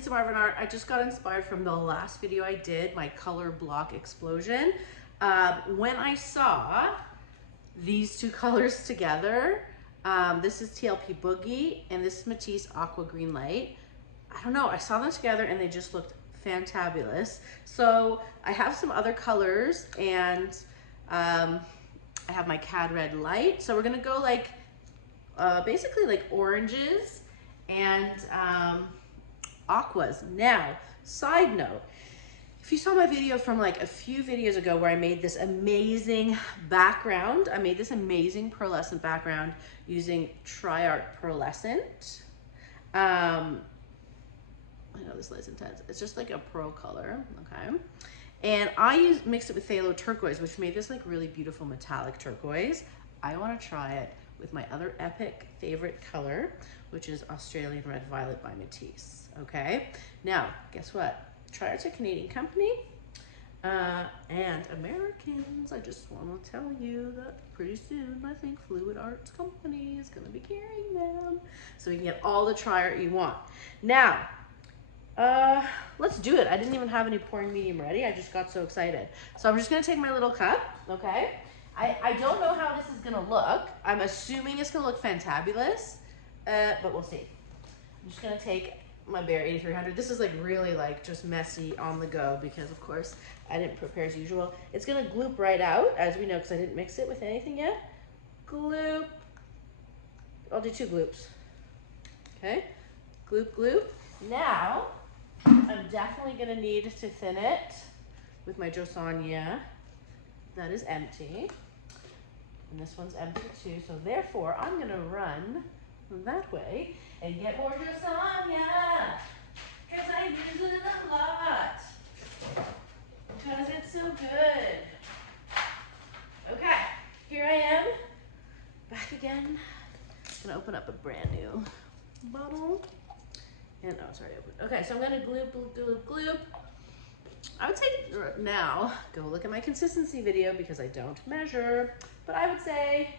Lisa Marvin Art. I just got inspired from the last video I did, my color block explosion. When I saw these two colors together, this is TLP Boogie and this is Matisse Aqua Green Light. I don't know, I saw them together and they just looked fantabulous. So I have some other colors and I have my Cad Red Light. So we're gonna go like, basically like oranges and aquas. Now, side note, if you saw my video from like a few videos ago where I made this amazing background, I made this amazing pearlescent background using TriArt Pearlescent. I know this light's intense. It's just like a pearl color, okay? And I mixed it with phthalo turquoise, which made this like really beautiful metallic turquoise. I wanna try it with my other epic favorite color, which is Australian Red Violet by Matisse, okay? Now, guess what? TriArt's a Canadian company and Americans. I just want to tell you that pretty soon I think Fluid Arts Company is going to be carrying them, so you can get all the TriArt you want. Now, let's do it. I didn't even have any pouring medium ready. I just got so excited. So I'm just going to take my little cup, okay? I don't know how this is going to look. I'm assuming it's going to look fantabulous, but we'll see. I'm just going to take my Behr 8300. This is like really like just messy on the go because of course I didn't prepare as usual. It's gonna gloop right out, as we know, because I didn't mix it with anything yet. Gloop. I'll do 2 gloops. Okay, gloop, gloop. Now, I'm definitely gonna need to thin it with my josonja. That is empty. And this one's empty too, so therefore I'm gonna run that way and get more josonja, because I use it a lot, because it's so good. Okay, here I am, back again. I'm gonna open up a brand new bottle. And oh, it's already open. Okay, so I'm gonna gloop, gloop, gloop, gloop. I would say now, go look at my consistency video because I don't measure, but I would say,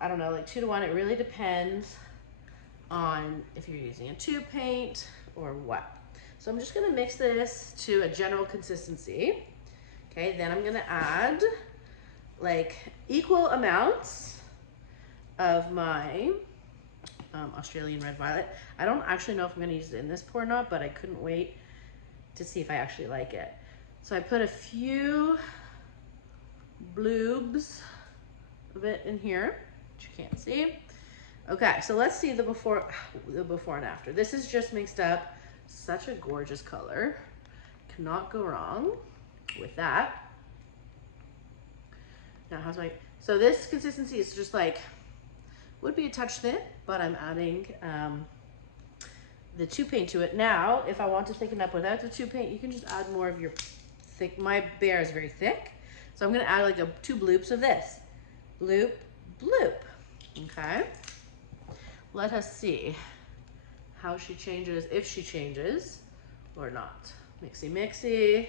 I don't know, like 2 to 1. It really depends on if you're using a tube paint or what. So I'm just gonna mix this to a general consistency. Okay, then I'm gonna add like equal amounts of my Australian Red Violet. I don't actually know if I'm gonna use it in this pour or not, but I couldn't wait to see if I actually like it. So I put a few bloobs of it in here. You can't see. Okay, so let's see the before and after. This is just mixed up. Such a gorgeous color. Cannot go wrong with that. Now how's my, so this consistency is just like, would be a touch thin, but I'm adding the tube paint to it. Now, if I want to thicken up without the tube paint, you can just add more of your thick, my Behr is very thick. So I'm gonna add like 2 bloops of this. Bloop, bloop. Okay, let us see how she changes, if she changes or not. Mixy, mixy.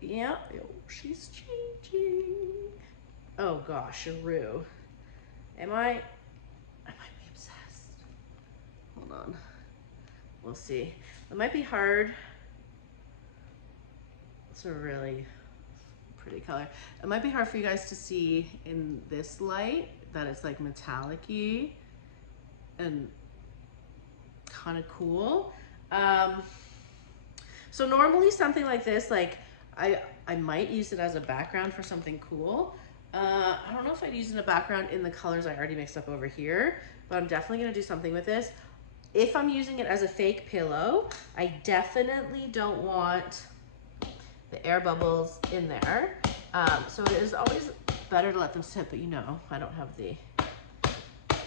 Yeah, oh, she's changing. Oh gosh, Rue. I might be obsessed. Hold on, we'll see. It might be hard. It's a really pretty color. It might be hard for you guys to see in this light that it's like metallic-y and kind of cool. So normally something like this, like I might use it as a background for something cool. I don't know if I'd use it in a background in the colors I already mixed up over here, but I'm definitely gonna do something with this. If I'm using it as a fake pillow, I definitely don't want the air bubbles in there. So it is always better to let them sit, but you know, I don't have the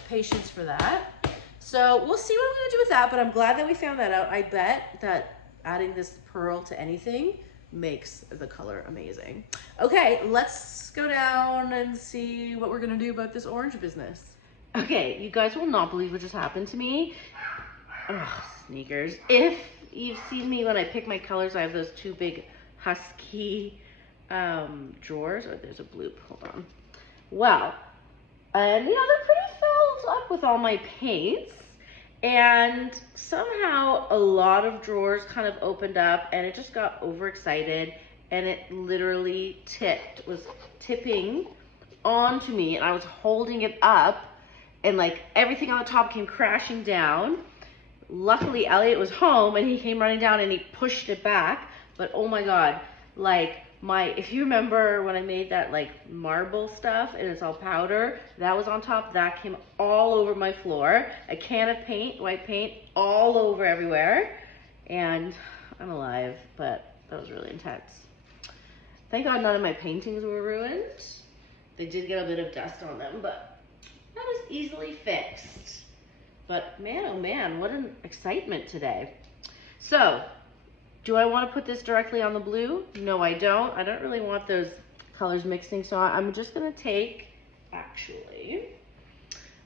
patience for that. So we'll see what I'm gonna do with that, but I'm glad that we found that out. I bet that adding this pearl to anything makes the color amazing. Okay, let's go down and see what we're gonna do about this orange business. Okay, you guys will not believe what just happened to me. Ugh, sneakers. If you've seen me when I pick my colors, I have those 2 big husky drawers. Oh, there's a bloop, hold on. Well, and you know, they're pretty filled up with all my paints. And somehow a lot of drawers kind of opened up and it just got overexcited and it literally was tipping onto me, and I was holding it up and like everything on the top came crashing down. Luckily Elliot was home and he came running down and he pushed it back. But oh my God, like if you remember when I made that like marble stuff and it's all powder, that was on top, that came all over my floor. A can of paint, white paint, all over everywhere. And I'm alive, but that was really intense. Thank God none of my paintings were ruined. They did get a bit of dust on them, but that was easily fixed. But man, oh man, what an excitement today. So, do I want to put this directly on the blue? No, I don't. I don't really want those colors mixing, so I'm just going to take, actually,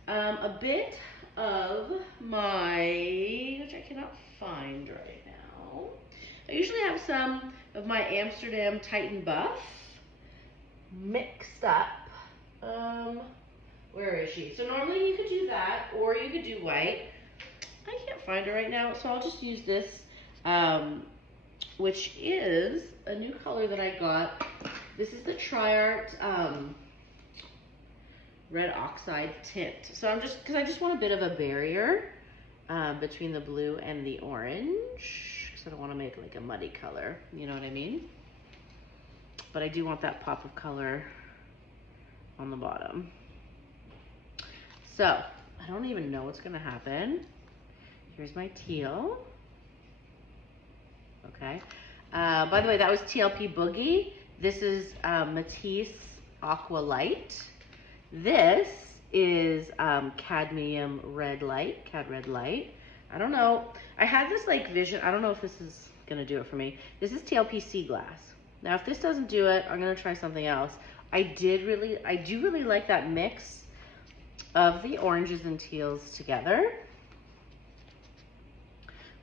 a bit of my, which I cannot find right now. I usually have some of my Amsterdam Titan Buff mixed up. Where is she? So normally you could do that, or you could do white. I can't find her right now, so I'll just use this, which is a new color that I got. This is the TriArt Red Oxide tint. So because I just want a bit of a barrier between the blue and the orange, because I don't want to make like a muddy color, you know what I mean? But I do want that pop of color on the bottom. So, I don't even know what's gonna happen. Here's my teal. Okay. By the way, that was TLP Boogie. This is Matisse Aqua Light. This is Cadmium Red Light, Cad Red Light. I don't know. I had this like vision. I don't know if this is gonna do it for me. This is TLP Sea Glass. Now, if this doesn't do it, I'm gonna try something else. I do really like that mix of the oranges and teals together.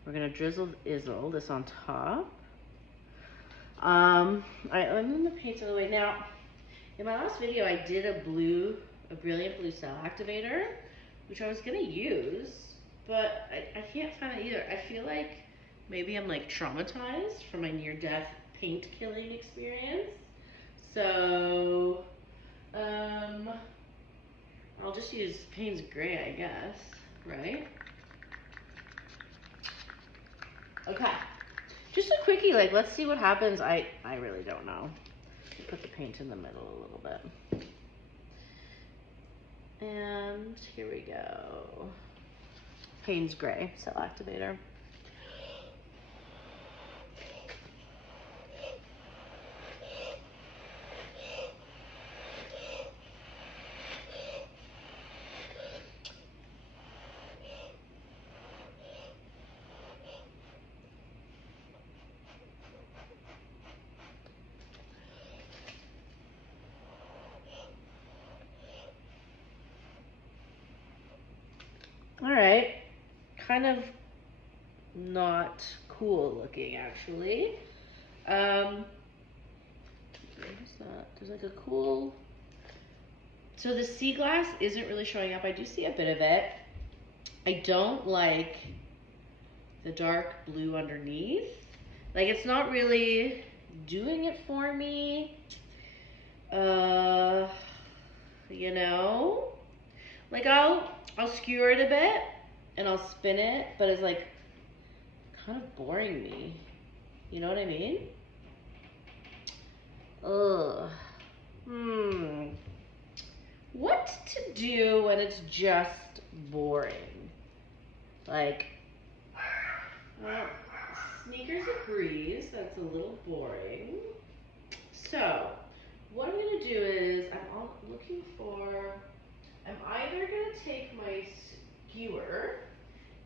We're gonna drizzle izzle this on top. I'm gonna paint it away. Now, in my last video, I did a Brilliant Blue Cell Activator, which I was gonna use, but I can't find it either. I feel like maybe I'm like traumatized from my near-death paint killing experience. So, I'll just use Payne's Gray, I guess, right? Okay, just a quickie, like, let's see what happens. I really don't know. Put the paint in the middle a little bit. And here we go. Payne's Gray Cell Activator. All right, kind of not cool looking actually. Where's that? There's like a cool, so the sea glass isn't really showing up. I do see a bit of it. I don't like the dark blue underneath. Like, it's not really doing it for me. You know, like I'll skewer it a bit and I'll spin it, but it's like kind of boring me. You know what I mean? Ugh. What to do when it's just boring? Like, well, Sneakers agrees that's a little boring. So, what I'm gonna do is I'm either gonna take my skewer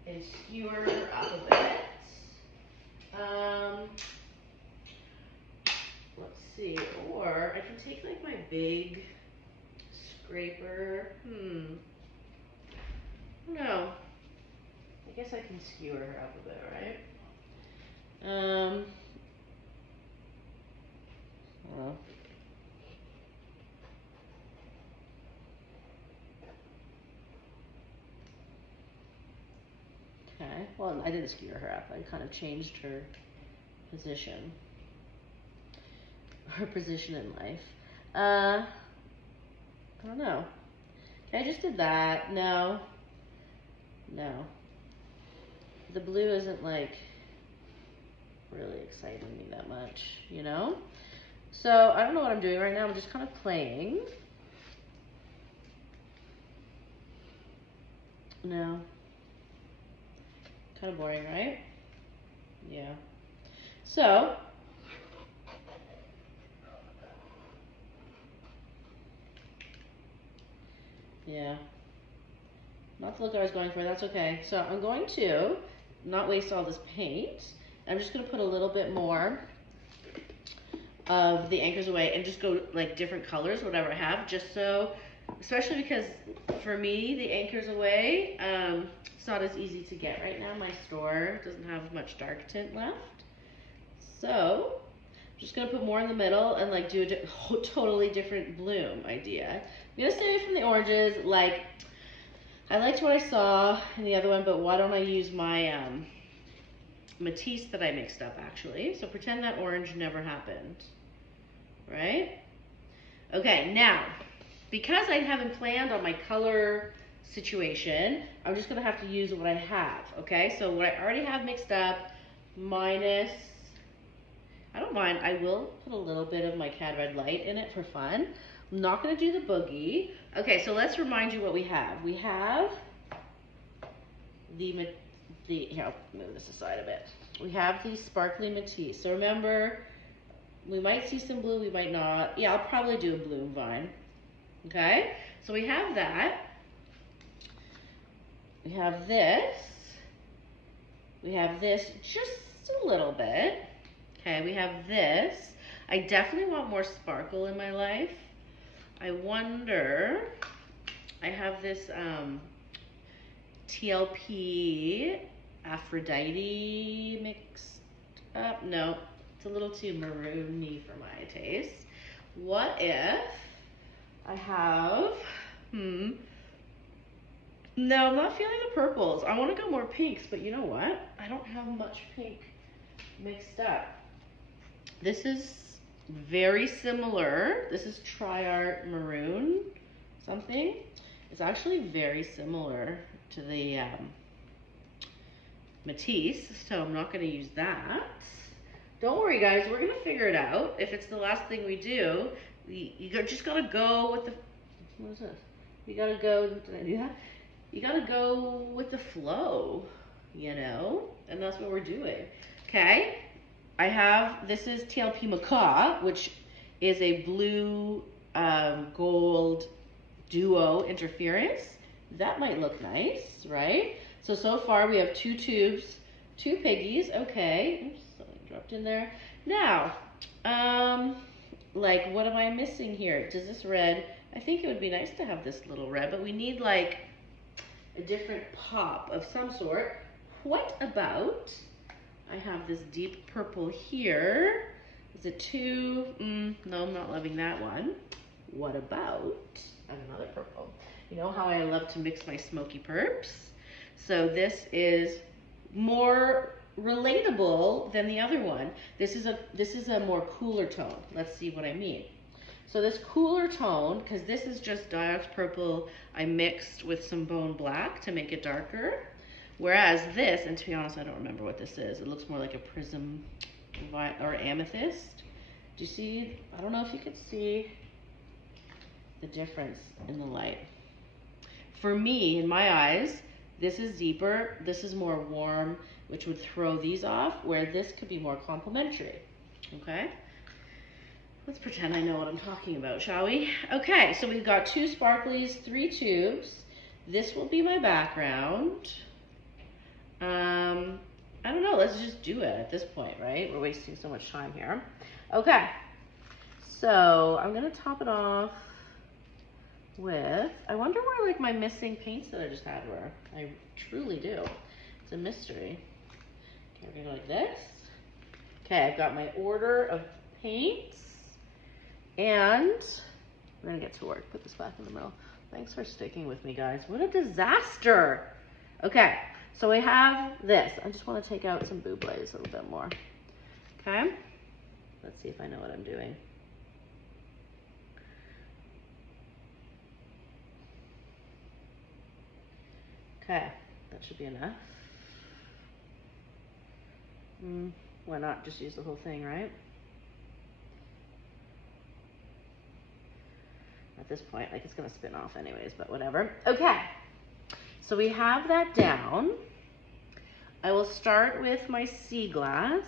and skewer her up a bit. Let's see, or I can take like my big scraper. No, I guess I can skewer her up a bit, right? Well. Well, I didn't skewer her up. I kind of changed her position. Her position in life. I don't know. Okay, I just did that. No. No. The blue isn't like really exciting me that much, you know? So I don't know what I'm doing right now. I'm just kind of playing. No. Kind of boring, right? Yeah. So, yeah. Not the look I was going for, that's okay. So I'm going to not waste all this paint. I'm just gonna put a little bit more of the anchors away and just go like different colors, whatever I have, just so, especially because for me, the anchors away, it's not as easy to get right now. My store doesn't have much dark tint left. So I'm just gonna put more in the middle and like do a totally different bloom idea. I'm gonna stay away from the oranges. Like, I liked what I saw in the other one, but why don't I use my Matisse that I mixed up actually. So pretend that orange never happened, right? Okay, now, because I haven't planned on my color situation, I'm just gonna have to use what I have, okay? So what I already have mixed up, minus, I don't mind, I will put a little bit of my Cad Red Light in it for fun. I'm not gonna do the boogie. Okay, so let's remind you what we have. We have here, I'll move this aside a bit. We have the sparkly Matisse. So remember, we might see some blue, we might not. Yeah, I'll probably do a bloom vine. Okay, so we have that. We have this. We have this just a little bit. Okay, we have this. I definitely want more sparkle in my life. I wonder, I have this TLP Aphrodite mixed up. No, it's a little too maroony for my taste. What if I have, no, I'm not feeling the purples. I want to go more pinks, but you know what? I don't have much pink mixed up. This is very similar. This is Triart Maroon something. It's actually very similar to the Matisse, so I'm not going to use that. Don't worry, guys. We're going to figure it out. If it's the last thing we do, you just got to go with the, what is this? You got to go, did I do that? You got to go with the flow, you know? And that's what we're doing. Okay? I have, this is TLP Macaw, which is a blue gold duo interference. That might look nice, right? So far we have 2 tubes, 2 piggies, okay. Oops, something dropped in there. Now, like, what am I missing here? Does this red, I think it would be nice to have this little red, but we need like a different pop of some sort. What about, I have this deep purple here. Is it too, no, I'm not loving that one. What about another purple? You know how I love to mix my smoky purps? So this is more relatable than the other one. This is a more cooler tone. Let's see what I mean. So this cooler tone, because this is just Diox purple, I mixed with some bone black to make it darker. Whereas this, and to be honest, I don't remember what this is. It looks more like a prism or amethyst. Do you see? I don't know if you could see the difference in the light. For me, in my eyes, this is deeper. This is more warm, which would throw these off, where this could be more complementary. Okay? Let's pretend I know what I'm talking about, shall we? Okay, so we've got 2 sparklies, 3 tubes. This will be my background. I don't know, let's just do it at this point, right? We're wasting so much time here. Okay, so I'm gonna top it off with, I wonder where like my missing paints that I just had were. I truly do. It's a mystery. Okay, we're gonna go like this. Okay, I've got my order of paints. And we're gonna get to work. Put this back in the middle. Thanks for sticking with me, guys. What a disaster. Okay, So we have this. I just want to take out some bubles a little bit more. Okay. Let's see if I know what I'm doing. Okay, that should be enough. Why not just use the whole thing, right? At this point, like it's gonna spin off anyways, but whatever. Okay, so we have that down. I will start with my sea glass,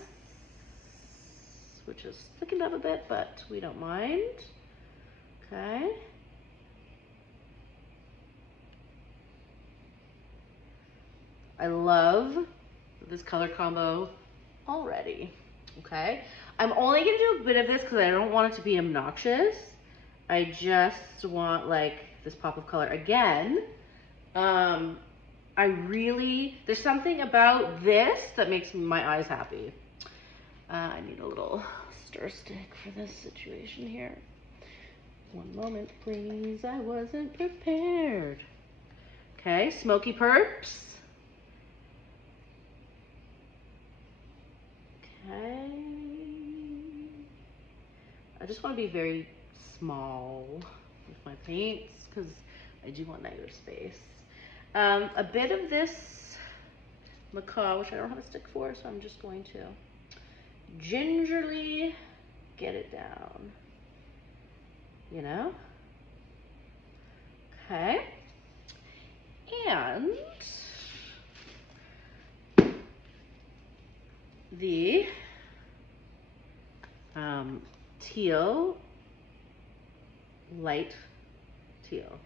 which is thickened up a bit, but we don't mind. Okay. I love this color combo already, okay? I'm only gonna do a bit of this because I don't want it to be obnoxious. I just want like this pop of color. Again, there's something about this that makes my eyes happy. I need a little stir stick for this situation here. One moment, please. I wasn't prepared. Okay, smoky perps. Okay. I just want to be very small with my paints because I do want negative space. A bit of this macaw, which I don't have a stick for, so I'm just going to gingerly get it down. You know? Okay. And the teal, light teal.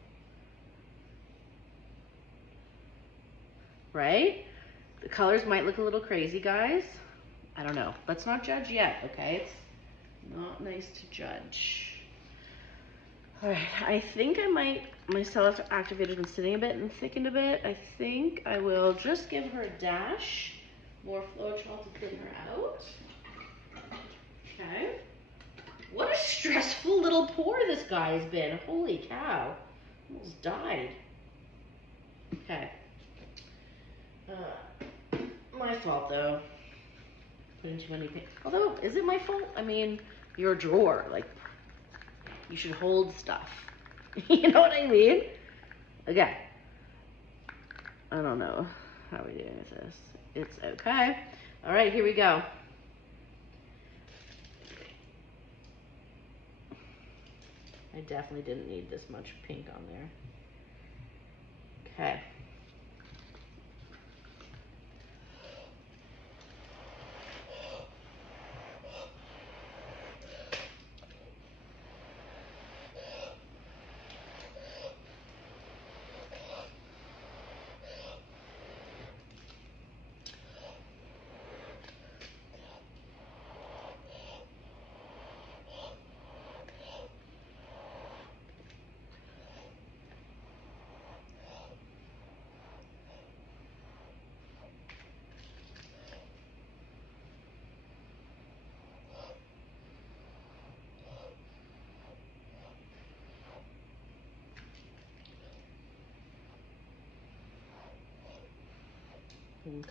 Right? The colors might look a little crazy, guys. I don't know. Let's not judge yet, okay? It's not nice to judge. All right, I think I might, my cell activator's been sitting a bit and thickened a bit. I think I will just give her a dash more Floetrol to thin her out. Okay. What a stressful little pour this guy's been. Holy cow. Almost died. Okay. My fault though. Putting too many paint. Although, is it my fault? I mean, your drawer, like, you should hold stuff. You know what I mean? Okay. I don't know how we're doing with this. It's okay. All right, here we go. I definitely didn't need this much pink on there. Okay.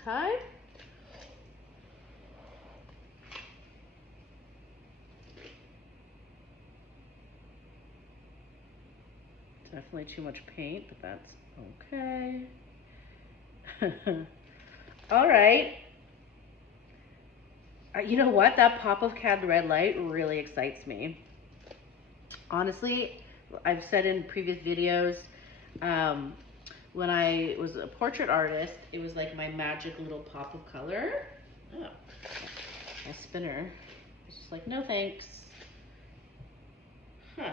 Okay. Definitely too much paint, but that's okay. All right. You know what? That pop of cad red light really excites me. Honestly, I've said in previous videos, when I was a portrait artist, it was like my magic little pop of color. Oh, my spinner was just like, no thanks. Huh.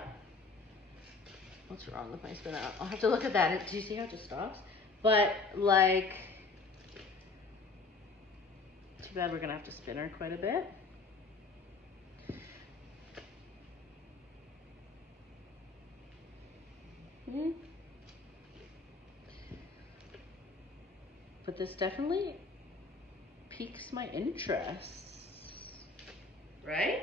What's wrong with my spinner? I'll have to look at that. Do you see how it just stops? But like, too bad we're gonna have to spin her quite a bit. But this definitely piques my interest, right?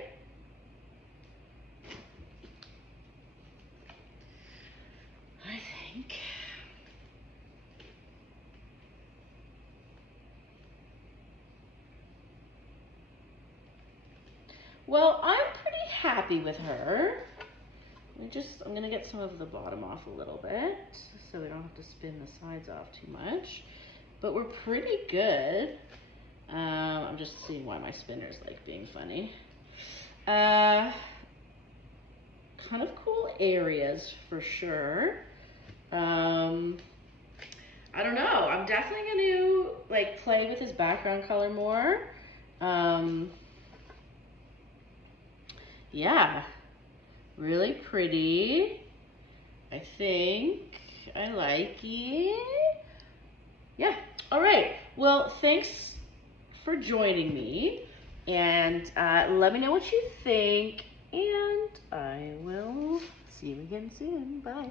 I think. Well, I'm pretty happy with her. I'm gonna get some of the bottom off a little bit so we don't have to spin the sides off too much. But we're pretty good. I'm just seeing why my spinner's like being funny. Kind of cool areas for sure. I don't know. I'm definitely gonna like play with his background color more. Yeah, really pretty. I think I like it. Yeah. All right. Well, thanks for joining me, and let me know what you think, and I will see you again soon. Bye.